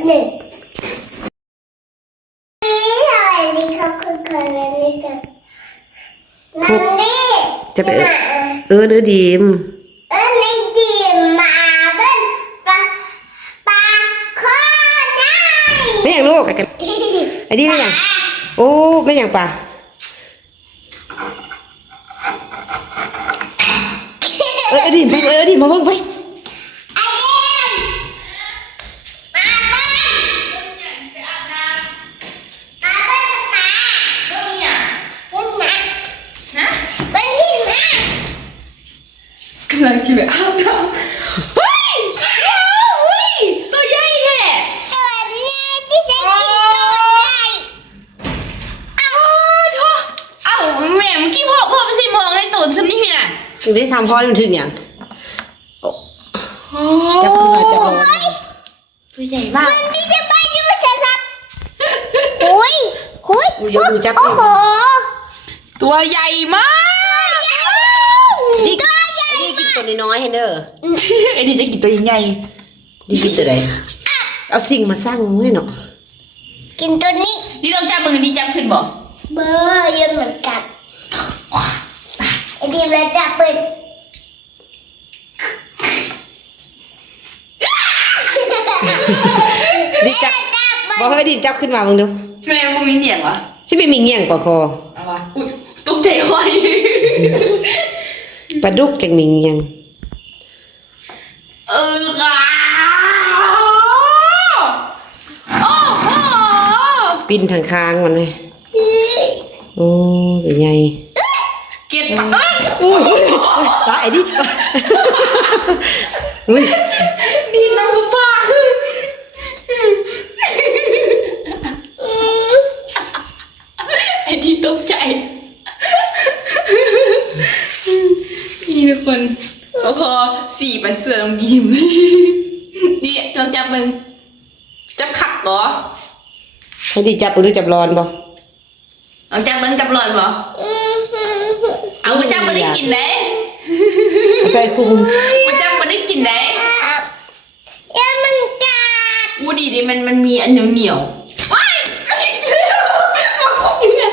หนึ่งสวัสดีครับคุณครูนันนี่กันนันนี่จะไปเดือดีมในดีมาเป็นปลาข้อได้ไม่อย่างลูกไอ้ดีไม่อย่างโอ้ไม่อย่างป่ะดีมไปดีมมาเบิ่งไปกำลังกินแบบอาบน้ำเฮ้ยตัวใหญ่แท้ตัวใหญ่ที่จะกินตัวใหญ่เอ้าแม่เมื่อกี้พ่อไปสิมองในตูดฉันนี่พี่น่ะถึงได้ทำพ่อมันถึงอย่างจับจับลงตัวใหญ่มากมันที่จะไปดูสัตว์คุยโอ้โหตัวใหญ่มากดีกินตัวน้อยๆให้เด้อไอ้ดีจะกินตัวใหญ่ดีกินตัวไหนเอาสิ่งมาสร้างให้เนาะกินตัวนี้ดีลองจับมือดีจับขึ้นบอกเบอร์ยืนเหมือนกันไอ้ดีเราจับปืนดีจับบอกให้ดีจับขึ้นมามึงดูแม่พวกมีเหนียงวะใช่ไม่มีเงี้ยงปะคออะไรอุ้ยตุ๊กใจควายปลาดุกจังมีเงี้ยงโอ้โหปิ้นทางค้างมันเลยโอ้เป็นไงเก็บตายดิอุ้ยดีนะป้าไอ้ที่ตกใจพี่ทุกคนพอสี่ปันเสือลงยิ้มนี่ลองจับมึงจับขัดเหรอให้ดีจับหรือจับร้อนบ่ลองจับมึงจับร้อนบ่เอาไปจับมาได้กินไหนใส่คุมมาจับมาได้กินไหนมันกัดวูดีดิมันมีอันเหนียวว้ายมาคบอยู่เนี่ย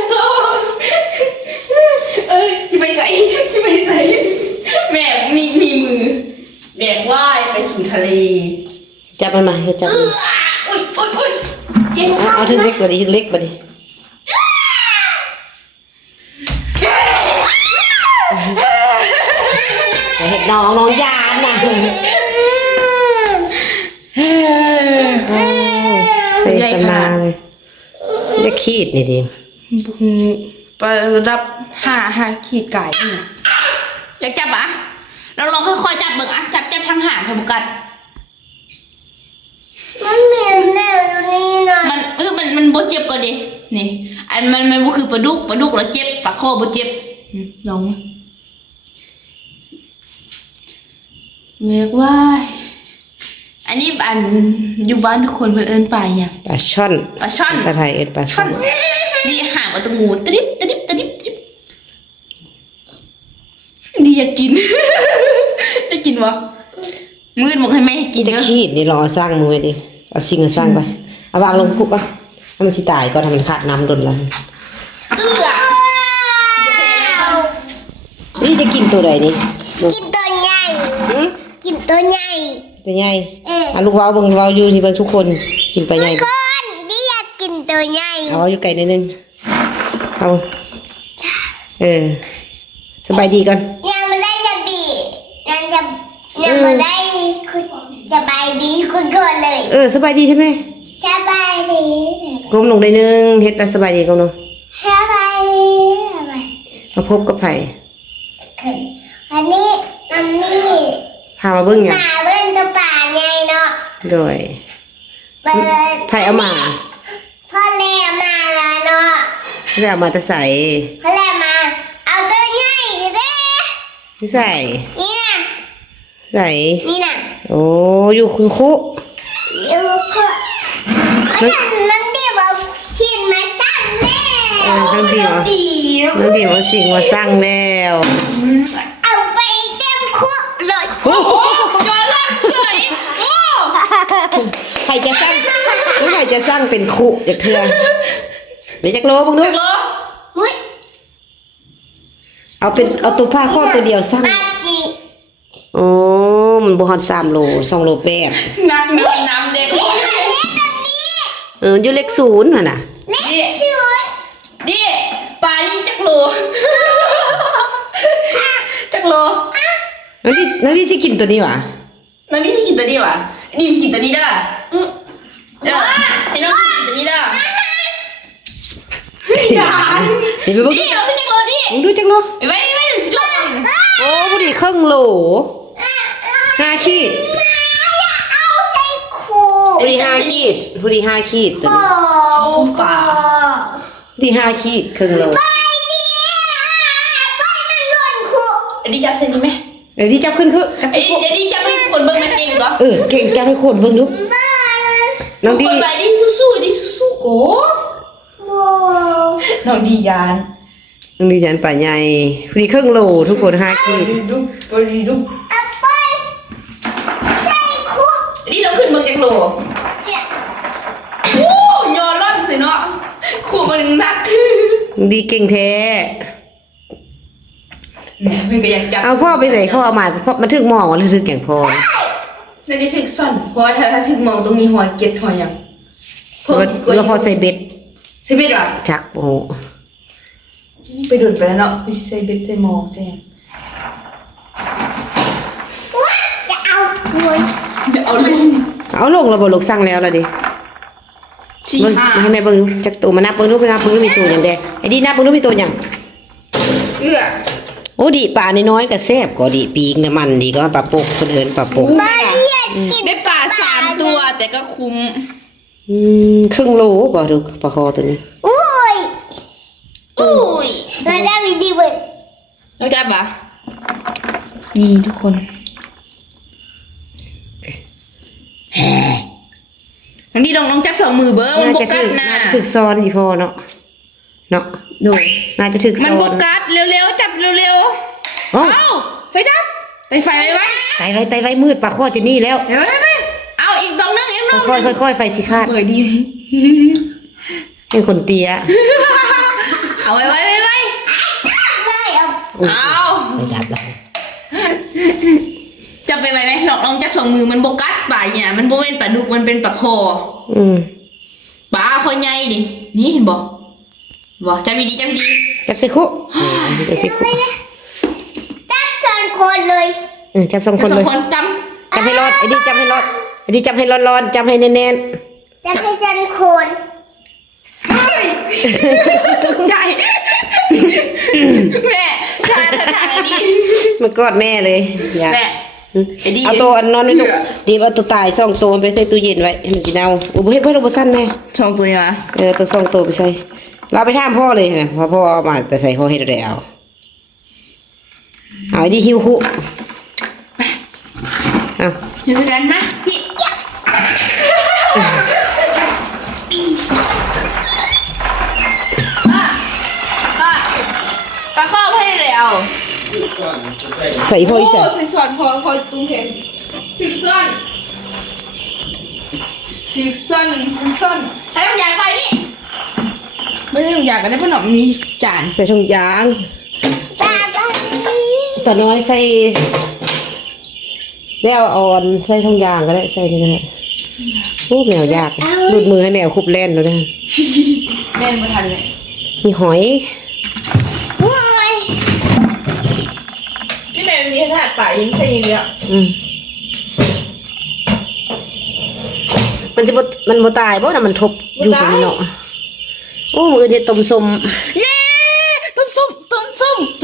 จะไปใส่แม่มีมือแบกว่ายไปสู่ทะเลจับมันมาจับอุ้ยเอาถึงเล็กกว่านี้เล็กกว่านี้เห็ดน้องยานน่ะใส่สมาเลยจะขีดนี่ดิประดับห้าขีดไก่อยากจับอ่ะเราลองค่อยๆจับเบิ่งอ่ะจับทางห่างค่ะบุกัดมันเหม็นแน่อยู่นี่นะมันบ่เจ็บก็ดินี่อันมันบ่คือปลาดุกแล้วเจ็บปลาคอบ่เจ็บลองเรียกว่าอันนี้อันอยู่บ้านทุกคนเพิ่นเอิ้นปลาหยังปลาช่อนภาษาไทยเอิ้นปลาช่อนนี่ห่างกับตะงูตริบดีอยากกินจะกินวะมืดบอกให้แม่กินจะขีดนี่รอสร้างมือดิเอาสิ่งมาสร้างไปเอาวางลงคุกก่อนให้มันสิตายก็ทำมันขาดน้ำโดนแล้วนี่จะกินตัวใดนี่กินตัวใหญ่กินตัวใหญ่ตัวใหญ่ลูกว้าวเบิ่งว้าวอยู่ที่เบิ่งทุกคนกินไปใหญ่คนดิอยากกินตัวใหญ่เอาอยู่ไกลนิดนึงเอาสบายดีก่อนยังไม่ได้จะบียังไม่ได้คุณสบายดีคุณคนเลยสบายดีใช่ไหมสบายดีก้มลงได้นึงเฮ็ดแต่สบายดีก้มลงสบายดีมาพบกับไผ่อันนี้พามาเบิ้งไงมาเบิ้งตัวป่าไงเนาะโดยไผ่เอามาพ่อแล่มาแล้วเนาะแล้วมาแต่ใส่พ่อแล่มาเอาตัวใหญ่เด้ไม่ใส่นี่นะใส่นี่นะโอ้อยู่คุน้องดีบอกชินมาสร้างแล้วน้องดีบอกสิ่งมาสร้างแล้วเอาไปเต็มคุกเลยโอ้โหย้อนหลังเฉยโอ้ใครจะสร้างจะสร้างเป็นคุจะเครือเดี๋ยวจักโลบ้างนู้จักโลหุ้ยเอาตัวผ้าข้อตัวเดียวสร้างมาจีโอ้มันบ่ฮอด3โล2โลแปดนักน้ำเด็กอยู่เลข0น่ะน่ะเล็กชุดดิปลานี่จักโลจักโลนั่นที่สิกินตัวนี้หวะน้องนี่จะกินตัวนี้วะนี่กินตัวนี้เด้อเด้อให้น้องกินตัวนี้เด้อหยานเดี๋ยวไปเบิ่งนี่เราไม่จักโลดิมึงดูจักโลไปสิโลโอ้บ่ดีครึ่งโล5ขีดเอาใส่คูบ่ดี5ขีดบ่ดี5ขีดตัวโอ้นี้ป่าบ่ดี5ขีดครึ่งโลไปเนี่ยไปมันหล่นคูไอ้ดิจับเส้นนี้ไหมเดี๋ยวที่จับขึ้นคือจับไอ้ดิจับให้คนเบิ่งมันเองก่อนเก่งจังให้คนเบิ่งดูบ้านน้องคดีนไปดิสู้ๆโกโว้น้องดียานน้องดีจันป่าใหญ่บ่ดีครึ่งโลทุกคน5ขีดดูดูเอาไปใส่คูไอ้ดิเราขึ้นเบิ่งจักโลเนี่ยโอ้ยอร่อนสิเนาะขู่มันหนักน้องดีเก่งแท้แหมมันก็อยากจับเอาพ่อไปใส่ข้อเอามาเพราะมันถึงหมองหรือถึงแก่งพอน่าจะถึกซ่อนเพราะว่าถ้าถึกมองตรงมีหอยเก็บหอยอย่างเพิ่มอีกกว่าแล้วพอใส่เบ็ดใส่เบ็ดเหรอจักโอ้โหไปโดนไปแล้วเนาะไปใส่เบ็ดใส่หมองใส่หยังว้าจะเอาหน่วยอย่าเอาลงเอาลงเราบ่ลกสั่งแล้วล่ะดิสี่เบิ่งห้ามาให้แม่เบิ่งดูจักตัวมานับเบิ่งดูไปนับเบิ่งดูมีตัวหยังแดไอ้ดีนับเบิ่งดูมีตัวหยังเอื้อโอ้ดิปลาน้อยๆก็แซ่บก็ดิปีกน้ำมันดีก็ปลาปกเพิ่นเอิ้นปลาปกบ้านเนี่ยกินได้ปลา3 ตัวแต่ก็คุ้มครึ่งโลบ่ดูปลาคอตัวนี้อุ้ยอุ้ยเราได้วิดีโอน้องจับปะนี่ทุกคนน้องดีลองจับ2 มือเบิ้งมันโบกัดนะน่าจะถึกซ้อนอีพอเนาะเนาะดูน่าจะถึกซ้อนมันโบกัดเร็วๆจับเร็วโอ้ๆเอ้าไฟดับไฟไว้ไตไว้มืดปลาคอจะนี่แล้วเดี๋ยวไปเอาอีกดอกนึงอีกดอกนึงค่อยๆไฟสิคาดเหมือนดีเป็นคนเตี้ยเอาไว้เลยเอาอุ๊ยเอาไม่ดับแล้วจับไปไหมลองจับ2 มือมันโบกัดป่าเนี่ยมันโบเป็นปลาดุกมันเป็นปลาคอ ปลาคอใหญ่ดินี่เห็นบ่จับดีๆจับดีจับสิคุนี่จับสิคุจับจนคนเลยจับสองๆคนเลยคนจจับให้รอดไอ้ดีจับให้รอดไอ้ดีจับให้ร้อนๆจับให้แน่นจับให้จนคนำตกใจแม่ชาทางไอ้ดีๆมากอดแม่เลยอย่าแม่ไอ้ดีเอาตัวอันนอนไว้ลูกดีเอาตัวตาย2ตัวไปใส่ตู้เย็นไว้ให้มันสิเน่าโอ้บ่เฮ็ดเพิ่นบ่ซั่นแม่ช่องตัวนี้วะตัว2ตัวไปใส่เราไปถามพ่อเลยนะพ่อเอามาแต่ใส่พ่อเฮ็ดได้เอาไอ้ดีหิวคุเอาอยู่ด้วยกันนะพี่ปลาข้าวให้เลยเอาใส่พ่ออีใส่ถึงสอนพอตุ้งเพนถึงซ่อนให้มันใหญ่ไปนี่ไม่ใช่มันใหญ่กันได้เพราะหนอมมีจานใส่ถุงยางตาบ้านนี้ตัวน้อยใส่แล้วอ่อนใส่ถุงยางก็ได้ใส่นี่ก็ได้โอ้แมวยากหลุดมือให้แมวคุบแล่นแล้วนะแม่มาทันเลยมีหอยโว้ยนี่แม่มีถาดป่ายิงใช่ยิงเยอะมันจะบ่มันบ่ตายบ่น่ะมันทบอยู่ตรงนี้เนาะโอ้มือนี่ต้มส้มเย้ต้มส้มจับ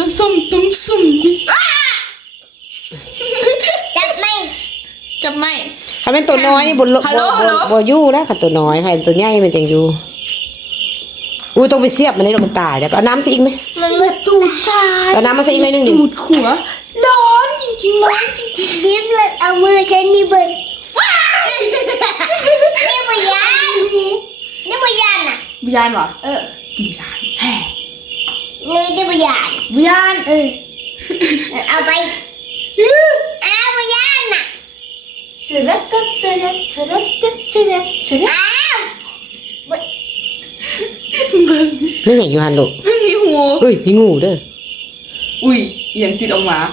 ไม่จับไม่ถ้าเป็นตัวน้อยนี่บ่ฮัลโหลฮัลโหลบ่อยู่แล้วค่ะตัวน้อยค่ะตัวใหญ่มันจังอยู่อุ้ยต้องไปเสียบมันนี่แล้วมันตายแล้วเอาน้ำซะอีกไหมมันมาตูดชายเอาน้ำมาซะอีกหน่อยหนึงดิตูดขัวร้อนจริงๆร้อนจริงดิฟเลยเอามือใช้นี่เบิร์นี่บุยานนี่บุยานอ่ะๆวิญญาณเหรอวิญญาณแห่นี่บุยานวิญญาณเอาไปเอาบุยานอ่ะเสร็จแล้วก็เสร็จแล้วเสร็จแล้วเสร็จแล้วเสร็จแล้วเอาไม่เห็นอยู่หันลูกมีหูเฮ้ยมีงูเด้ออุ้ยเอียงติดออกมา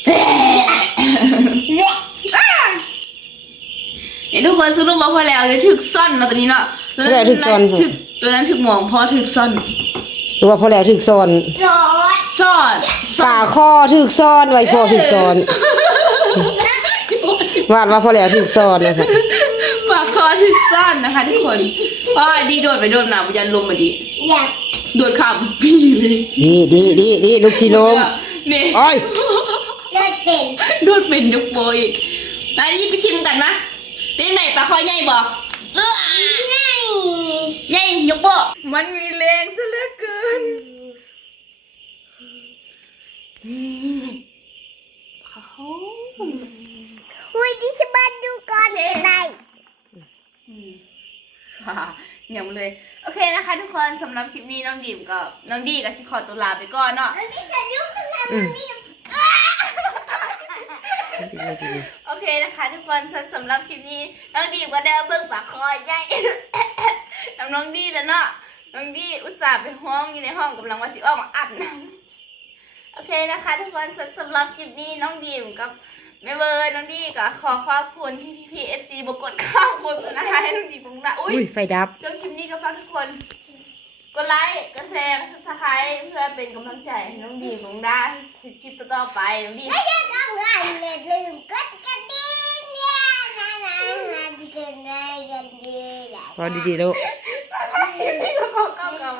เห็นทุกคนสรุปมาพอแล้วเลยถึกซ่อนเนาะตัวนี้เนาะตัวนั้นถึกตัวนั้นถึกหมองพอถึกซ่อนหรือว่าพอแล้วถึกซ่อนร้อนซ่อนป่าคอถึกซ่อนไว้พอถึกซ่อนวาดว่าพอแล้วถึกซ่อนนะคะปากคอถึกซ่อนนะคะทุกคนเพราะว่าดีโดดไปโดดมาบุญยันลมมาดีอยากโดดข้ามปีเลยดีลูกชิโลมนี่โอ้ยเลือดเป็นโดดเป็นยกโบอีกแล้วนี่ไปชิมกันนะเป็นไหนปลาคอใหญ่บอกง่ายใหญ่ยกโบมันมีแรงซะเหลือเกินเขาคุยดิฉันมาดูก่อนเป็นไรเหนียวเลยโอเคนะคะ ทุกคนสำหรับคลิปนี้น้องดีกับชิคอตัวลาไปก่อนเนาะอันนี้ฉันยุคขึ้นแล้วมันนี่โอเคนะคะ ทุกคนสำหรับคลิปนี้น้องดีก็ได้เบิ่งปากคอใหญ่ น้องดีแล้วเนาะน้องดีอุตส่าห์ไปห้องอยู่ในห้องกำลังว่าสิออกมาอัดนะโอเคนะคะ ทุกคนสำหรับคลิปนี้น้องดีกับแม่เบิร์ดน้องดีก็ขอขอบคุณที่พี่ๆ FC บกดข้ามโฆษณาให้น้องดีผมนะอุ้ยอุ้ยไฟดับจนคลิปนี้ก็ฝากทุกคนกดไลค์กดแชร์กดซับสไครต์เพื่อเป็นกำลังใจให้น้องดีของด้าคลิปต่อๆไปน้องดีไม่จะทำงานเลยลืมกดกระดิ่งเนี่ยนะที่กันได้กันดีพอดีลูกคลิปนี้ก็ขอกลับมา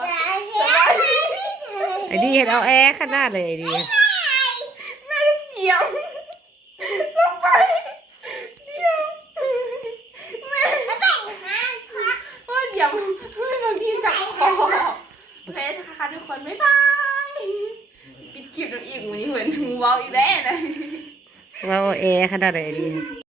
ไอ้ดีเห็นเอาแอร์ขนาดเลยไอ้ดีแม่เดี๋ยวลงไปเดี๋ยวแม่ว่าเดี๋ยวน้องดีจับคอโอเคนะคะทุกคนบ๊ายบายปิดคลิปน้องอีกวันนี้เหมือนว้าวอีกแล้วนะว่าเอาแอร์ขนาดไหนไอ้ดี